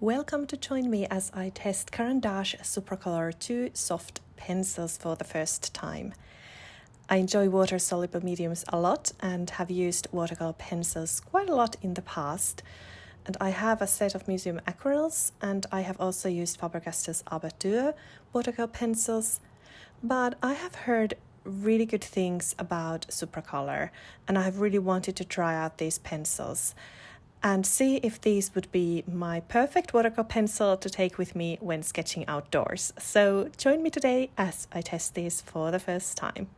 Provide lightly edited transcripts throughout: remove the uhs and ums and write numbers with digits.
Welcome to join me as I test Caran D'Ache Supracolor 2 soft pencils for the first time. I enjoy water-soluble mediums a lot and have used watercolor pencils quite a lot in the past. And I have a set of museum aquarels, and I have also used Faber-Castell's Aberture watercolor pencils. But I have heard really good things about Supracolor, and I have really wanted to try out these pencils and see if these would be my perfect watercolor pencil to take with me when sketching outdoors. So join me today as I test these for the first time.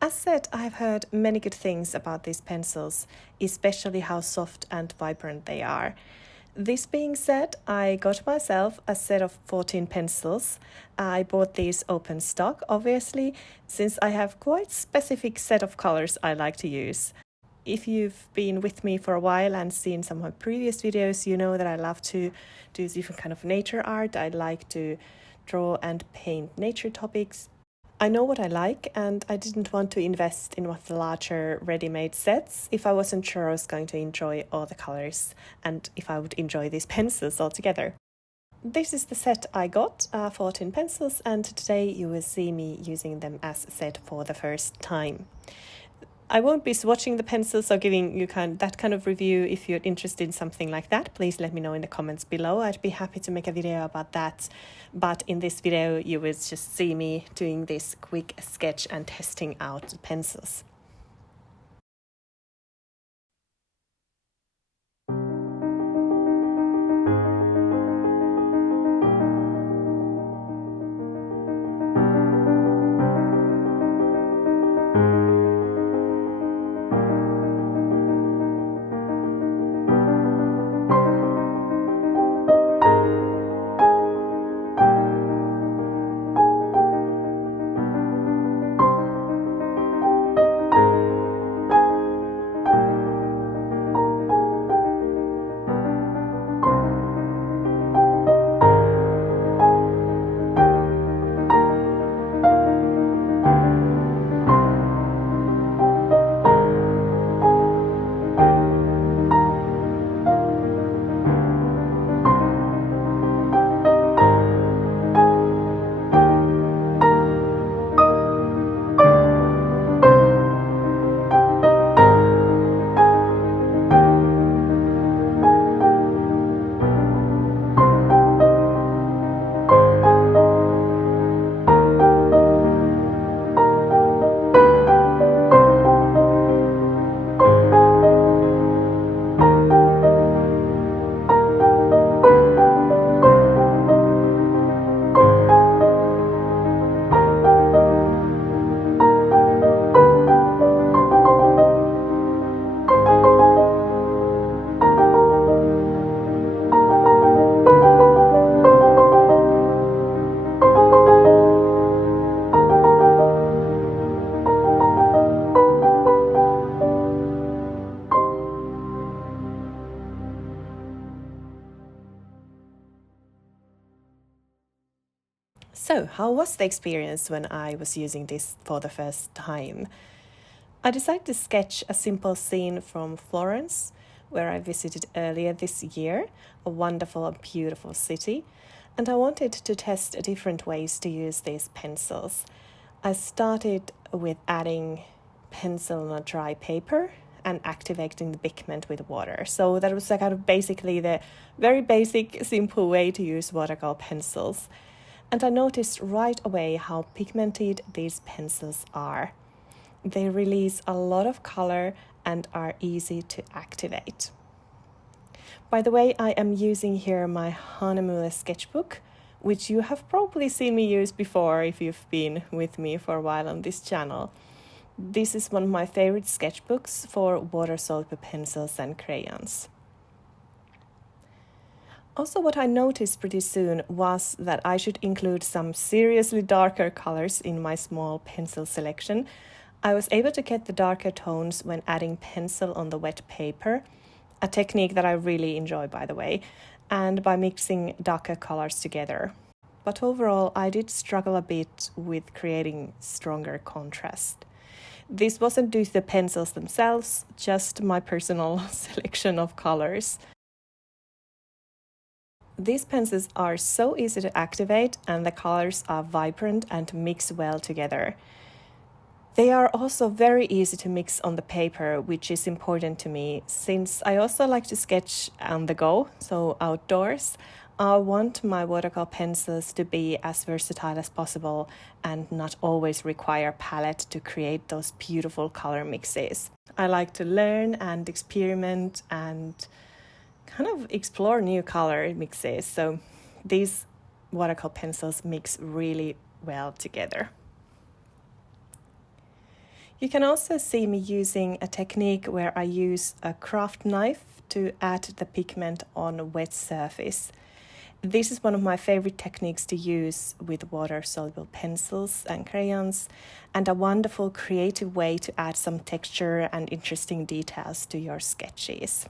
As said, I've heard many good things about these pencils, especially how soft and vibrant they are. This being said, I got myself a set of 14 pencils. I bought these open stock, obviously, since I have quite specific set of colors I like to use. If you've been with me for a while and seen some of my previous videos, you know that I love to do different kind of nature art. I like to draw and paint nature topics. I know what I like, and I didn't want to invest in one of the larger ready-made sets if I wasn't sure I was going to enjoy all the colors and if I would enjoy these pencils altogether. This is the set I got, 14 pencils, and today you will see me using them as said for the first time. I won't be swatching the pencils or giving you that kind of review. If you're interested in something like that, please let me know in the comments below. I'd be happy to make a video about that. But in this video, you will just see me doing this quick sketch and testing out the pencils. So, how was the experience when I was using this for the first time? I decided to sketch a simple scene from Florence, where I visited earlier this year, a wonderful and beautiful city, and I wanted to test different ways to use these pencils. I started with adding pencil on a dry paper and activating the pigment with water. So that was kind of basically the very basic, simple way to use watercolor pencils. And I noticed right away how pigmented these pencils are. They release a lot of color and are easy to activate. By the way, I am using here my Hahnemühle sketchbook, which you have probably seen me use before if you've been with me for a while on this channel. This is one of my favorite sketchbooks for water-soluble pencils and crayons. Also, what I noticed pretty soon was that I should include some seriously darker colors in my small pencil selection. I was able to get the darker tones when adding pencil on the wet paper, a technique that I really enjoy, by the way, and by mixing darker colors together. But overall, I did struggle a bit with creating stronger contrast. This wasn't due to the pencils themselves, just my personal selection of colors. These pencils are so easy to activate and the colors are vibrant and mix well together. They are also very easy to mix on the paper, which is important to me since I also like to sketch on the go, so outdoors. I want my watercolor pencils to be as versatile as possible and not always require palette to create those beautiful color mixes. I like to learn and experiment and kind of explore new color mixes, so these watercolor pencils mix really well together. You can also see me using a technique where I use a craft knife to add the pigment on a wet surface. This is one of my favorite techniques to use with water-soluble pencils and crayons, and a wonderful creative way to add some texture and interesting details to your sketches.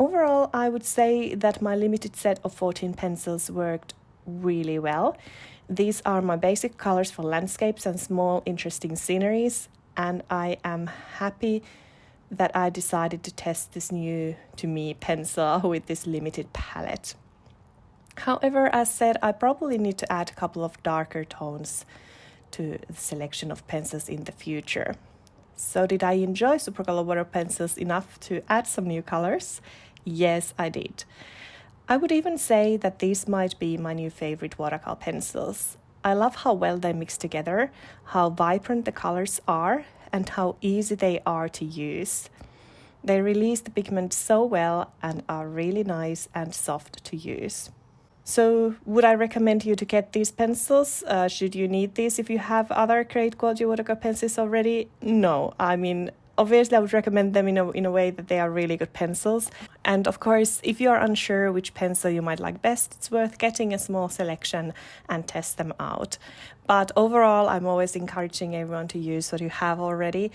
Overall, I would say that my limited set of 14 pencils worked really well. These are my basic colors for landscapes and small interesting sceneries, and I am happy that I decided to test this new to me pencil with this limited palette. However, as said, I probably need to add a couple of darker tones to the selection of pencils in the future. So did I enjoy Supracolor water pencils enough to add some new colors? Yes, I did. I would even say that these might be my new favorite watercolor pencils. I love how well they mix together, how vibrant the colors are, and how easy they are to use. They release the pigment so well and are really nice and soft to use. So would I recommend you to get these pencils? Should you need these if you have other great quality watercolor pencils already? No, I mean, obviously I would recommend them in a way that they are really good pencils. And of course, if you are unsure which pencil you might like best, it's worth getting a small selection and test them out. But overall, I'm always encouraging everyone to use what you have already.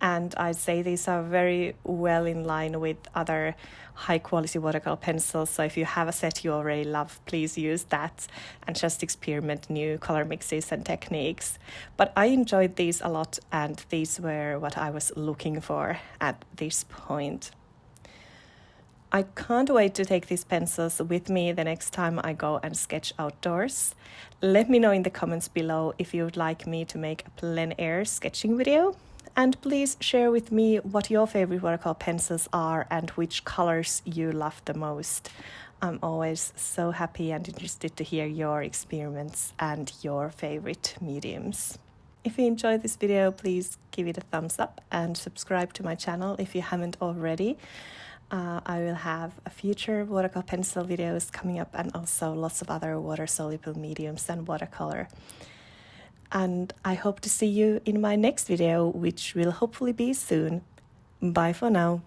And I'd say these are very well in line with other high quality watercolor pencils. So if you have a set you already love, please use that and just experiment new color mixes and techniques. But I enjoyed these a lot, and these were what I was looking for at this point. I can't wait to take these pencils with me the next time I go and sketch outdoors. Let me know in the comments below if you would like me to make a plein air sketching video. And please share with me what your favorite watercolor pencils are and which colors you love the most. I'm always so happy and interested to hear your experiments and your favorite mediums. If you enjoyed this video, please give it a thumbs up and subscribe to my channel if you haven't already. I will have a future watercolor pencil videos coming up, and also lots of other water-soluble mediums and watercolor. And I hope to see you in my next video, which will hopefully be soon. Bye for now.